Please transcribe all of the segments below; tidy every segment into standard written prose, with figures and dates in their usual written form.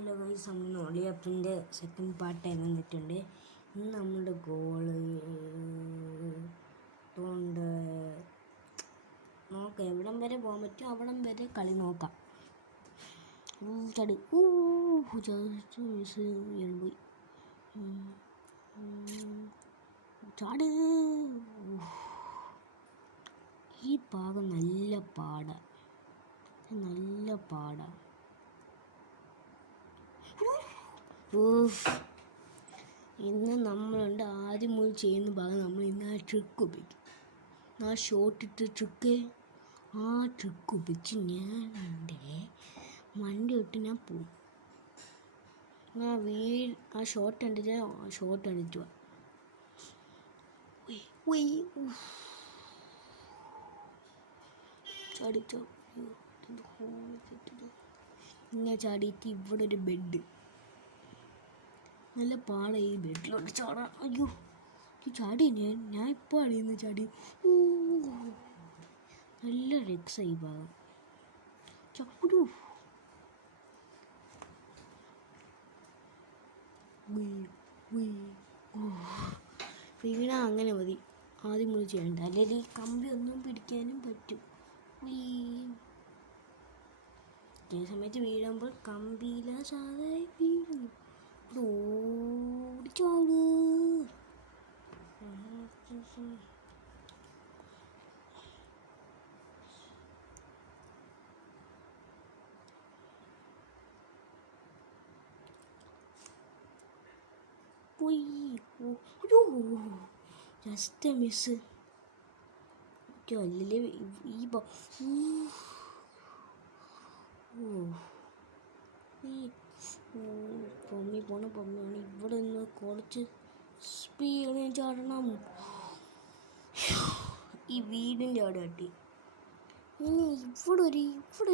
Hello guys, നമ്മൾ ഒളിയപ്പിൻ്റെ second part വന്നിട്ടുണ്ട്. ഇന്ന് നമ്മുടെ ഗോള് കൊണ്ട് നോക്കാം, എവിടം വരെ പോകാൻ പറ്റും അവിടം വരെ കളി നോക്കാം. ചടി പോയി ചാട്. ഈ ഭാഗം നല്ല പാടാ. ഇന്ന് നമ്മളുണ്ട് ആദ്യം മുതൽ ചെയ്യുന്ന ഭാഗം. നമ്മൾ ഇന്ന് ആ ട്രിക്ക് ഉപയോഗിക്കും. ആ ഷോട്ട് ഇട്ട് ട്രിക്ക്, ആ ട്രിക്ക് ഉപയോഗിച്ച് ഞാൻ എൻ്റെ വണ്ടി ഇട്ട് ഞാൻ പോവും. ആ ഷോട്ട് കണ്ടിട്ട് ഇങ്ങനെ ചാടിയിട്ട് ഇവിടെ ഒരു ബെഡ്, നല്ല പാട. ഈ ബെഡിലോട്ട് ചാടാൻ. അയ്യോ, ചാടി ഞാൻ ഇപ്പോൾ അടിയുന്നു. ചാടി നല്ല രക്ഷയായി ഭാഗം. ചാടൂ. വീണ അങ്ങനെ മതി, ആദ്യം മുതൽ ചെയ്യണ്ട, അല്ലെങ്കിൽ ഈ കമ്പി ഒന്നും പിടിക്കാനും പറ്റും. ചില സമയത്ത് വീഴുമ്പോൾ കമ്പിയില സാധായി വീഴുന്നു. ഓടിച്ചോട്. Just miss. അല്ലേ ഈ പൊമ്മിയാണ്. ഇവിടെ നിന്ന് കുറച്ച് സ്പീഡിൽ ചാടണം. ഈ വീടിൻ്റെ അവിടെ കട്ടി. ഇവിടെ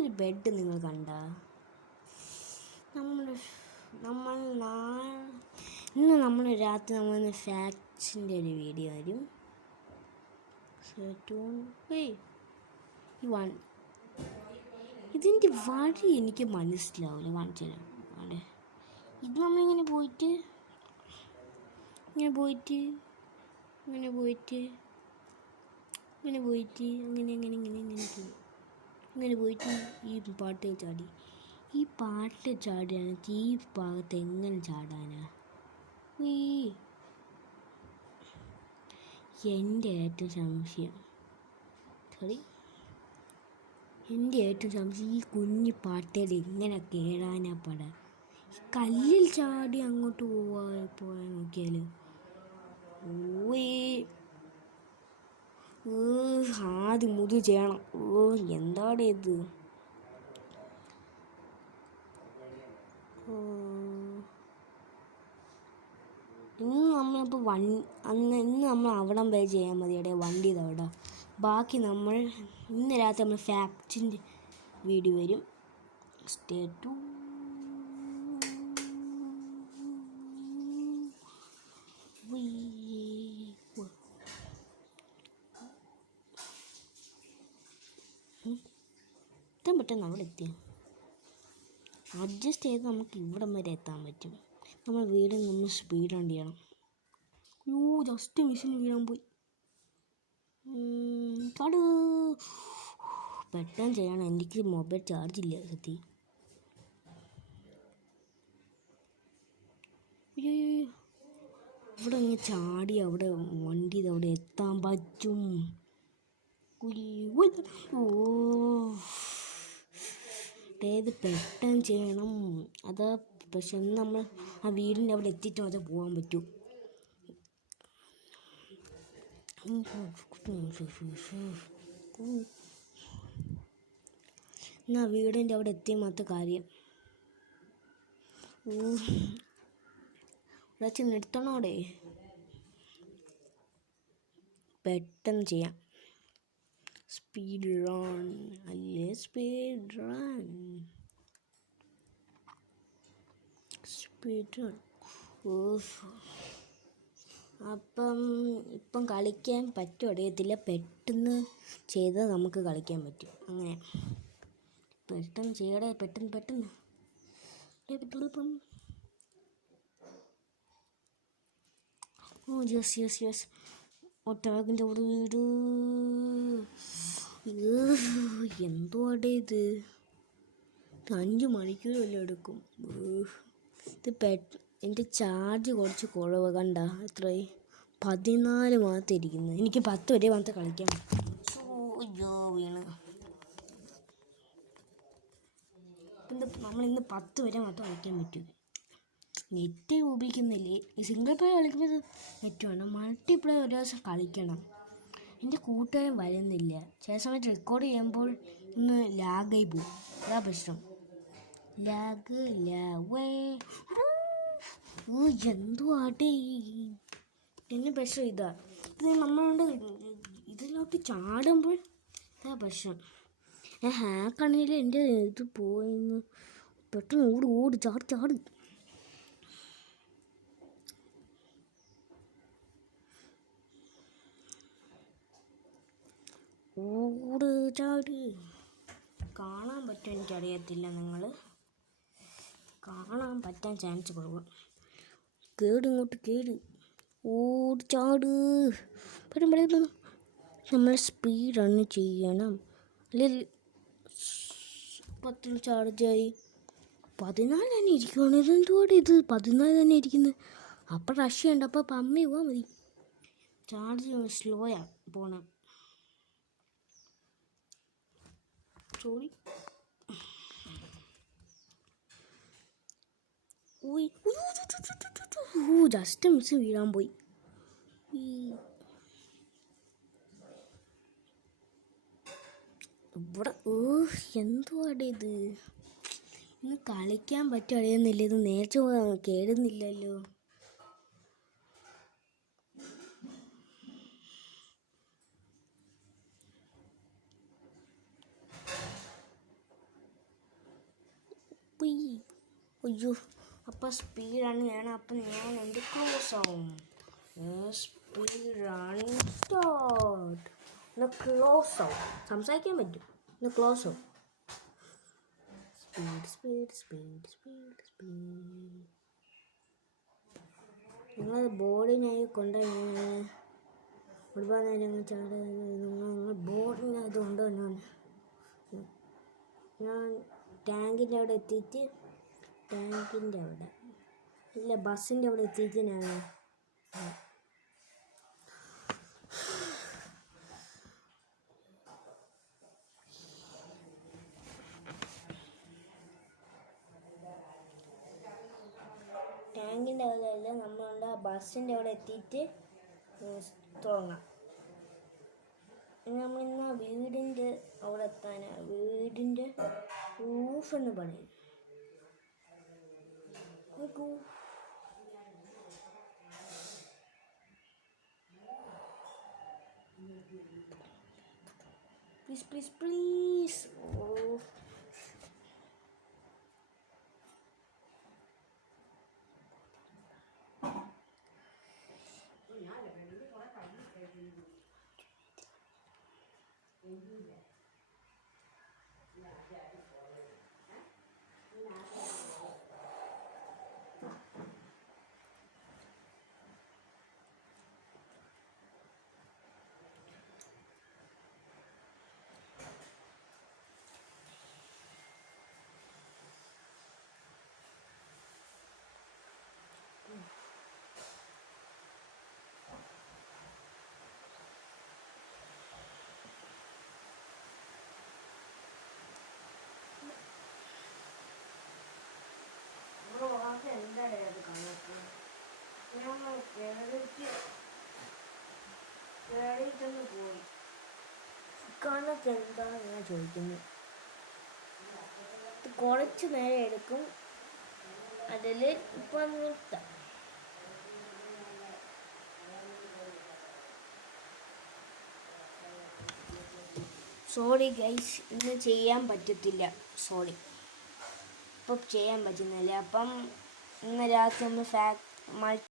ഒരു ബെഡ് നിങ്ങൾ കണ്ട? ഇന്ന് നമ്മൾ രാത്രി നമ്മൾ ഫാക്ട്സിൻ്റെ ഒരു വീഡിയോ വരും. ഇതിൻ്റെ വഴി എനിക്ക് മനസ്സിലാവില്ല. കാണിച്ചുതരാം. അതെ, ഇത് നമ്മളിങ്ങനെ പോയിട്ട് അങ്ങനെ പോയിട്ട് ഈ പാട്ട് ചാടി. ഈ പാട്ട് ചാടിയാണ്. ഈ ഭാഗത്ത് എങ്ങനെ ചാടാനാ? എൻ്റെ ഏറ്റവും സംശയം ഈ കുഞ്ഞു പാട്ടയിൽ എങ്ങനെ കേറാനാ പട? കല്ലിൽ ചാടി അങ്ങോട്ട് പോയാൽ നോക്കിയാൽ ആദ്യം മുതൽ ചെയ്യണം. എന്താണ് ഇത്? ഇന്ന് നമ്മൾ അവിടം വരെ ചെയ്യാൻ മതി. ഇവിടെ വണ്ടി ഇതവിടെ. ബാക്കി നമ്മൾ ഇന്ന് രാത്രി നമ്മൾ ഫാക്റ്റിൻ്റെ വീഡിയോ വരും. Stay tune. ഇത്രയും പെട്ടെന്ന് അവിടെ എത്തിയ അഡ്ജസ്റ്റ് ചെയ്ത് നമുക്ക് ഇവിടം വരെ എത്താൻ പറ്റും. നമ്മൾ വീടിൽ നിന്ന് സ്പീഡ് ഓൺ ചെയ്യണം. ജസ്റ്റ് മിഷൻ വീഴാൻ പോയി. ചാട്. പെട്ടെന്ന് ചെയ്യണം, എനിക്ക് മൊബൈൽ ചാർജ് ഇല്ല സത്യം. ഇവിടെ ഇങ്ങനെ ചാടി അവിടെ വണ്ടി അവിടെ എത്താൻ പറ്റും. ഇത് പെട്ടെന്ന് ചെയ്യണം. അതാ പക്ഷെ നമ്മൾ ആ വീടിൻ്റെ അവിടെ എത്തിയിട്ട് അത് പോകാൻ പറ്റൂ. എന്നാ വീടിൻ്റെ അവിടെ എത്തിയ മാത്രം കാര്യം. ഇവിടെ നിർത്തണോടെ? പെട്ടെന്ന് ചെയ്യാം. Speed run. ഇപ്പം കളിക്കാൻ പറ്റും അറിയത്തില്ല. പെട്ടെന്ന് ചെയ്താൽ നമുക്ക് കളിക്കാൻ പറ്റും. അങ്ങനെ പെട്ടെന്ന് ചെയ്യടേ, പെട്ടെന്ന്. ഓ യെസ് ഒട്ടകത്തിൻ്റെ അവിടെ വീട്. എന്തുവാടേ ഇത് 5 മണിക്കൂർ വല്ലതും എടുക്കും. ഇത് എൻ്റെ ചാർജ് കുറച്ച് കുറവ് കണ്ട എത്രയായി 14 മാത്രം ഇരിക്കുന്നു. എനിക്ക് 10 വരെ മാത്രം കളിക്കാൻ വീണ്. നമ്മളിന്ന് 10 വരെ മാത്രം കളിക്കാൻ പറ്റും. നെറ്റ് ഉപയോഗിക്കുന്നില്ലേ? ഈ സിംഗിൾ പ്ലെയർ കളിക്കുമ്പോൾ നെറ്റ് വേണം. മൾട്ടിപ്ലെയർ ഒരു ദിവസം കളിക്കണം. എൻ്റെ കൂട്ടുകാരൻ വരുന്നില്ല. ചില സമയത്ത് റെക്കോർഡ് ചെയ്യുമ്പോൾ ഇന്ന് ലാഗായി പോകും. അതാ പ്രശ്നം. എന്തുവാട്ടെ എന്നെ പ്രശ്നം ഇതാ. ഇത് നമ്മളുണ്ട് ഇതിലോട്ട് ചാടുമ്പോൾ ഇതാ പ്രശ്നം. ഞാൻ ഹാക്കാണെങ്കിൽ എൻ്റെ ഇത് പോയിന്ന് പെട്ടെന്ന് ഓട് ചാട്. ഓട് ചാട്. കാണാൻ പറ്റും എനിക്കറിയത്തില്ല. നിങ്ങൾ കാണാൻ പറ്റാൻ ചാൻസ് കുറവ്. ഇങ്ങോട്ട് കേട്. ഓട് ചാട്. പെട്ടെന്ന് നമ്മൾ സ്പീഡ് റൺ ചെയ്യണം. അല്ലെങ്കിൽ 10 ചാർജായി 14 തന്നെ ഇരിക്കുകയാണ്. ഇതെന്തുകൊണ്ട് ഇത് 14 തന്നെ ഇരിക്കുന്നത്? അപ്പം റഷ് ചെയ്യണ്ട. അപ്പം പമ്മി പോകാൻ മതി. ചാർജ് സ്ലോയാ പോണം. സോറി. ജസ്റ്റ് മിസ് വീഴാൻ പോയി. ഇവിടെ എന്തുവാടെ ഇത്? ഇന്ന് കളിക്കാൻ പറ്റുകയെന്നില്ല. ഇത് നേരത്തെ കേടുന്നില്ലല്ലോ. അയ്യോ അപ്പം സ്പീഡാണ് ഞാൻ. അപ്പം ഞാൻ എൻ്റെ ക്ലോസ് ആവും. Speed running start. ഒന്ന് ക്ലോസ് ആവും. സംസാരിക്കാൻ പറ്റും. ഒന്ന് ക്ലോസ് ആവും. സ്പീഡ്. നിങ്ങൾ ബോർഡിനായി കൊണ്ടുവന്ന് ഒരുപാട് നേരം ചാട്. നിങ്ങൾ ബോർഡിനകത്ത് കൊണ്ടുവന്നാണ്. ഞാൻ ടാങ്കിൻ്റെ അവിടെ എത്തിയിട്ട് ബസ്സിൻ്റെ അവിടെ എത്തിയിട്ട് ഞാൻ ടാങ്കിൻ്റെ അവിടെയല്ല, നമ്മളുണ്ട് ബസ്സിൻ്റെ അവിടെ എത്തിയിട്ട് തുടങ്ങാം. നമ്മളിന്ന് വീടിൻ്റെ അവിടെ എത്താനാണ്. വീടിൻ്റെ റൂഫെന്ന് പറയും. പ്ലീസ്. കാണത്ത് എന്താണ് ഞാൻ ചോദിക്കുന്നത്. കുറച്ച് നേരം എടുക്കും. അതിൽ ഇപ്പം നിർത്താം. സോറി ഗൈസ്, ഇന്ന് ചെയ്യാൻ പറ്റത്തില്ല. സോറി, ഇപ്പം ചെയ്യാൻ പറ്റുന്നില്ല. അപ്പം ഇന്ന് രാത്രി നമ്മൾ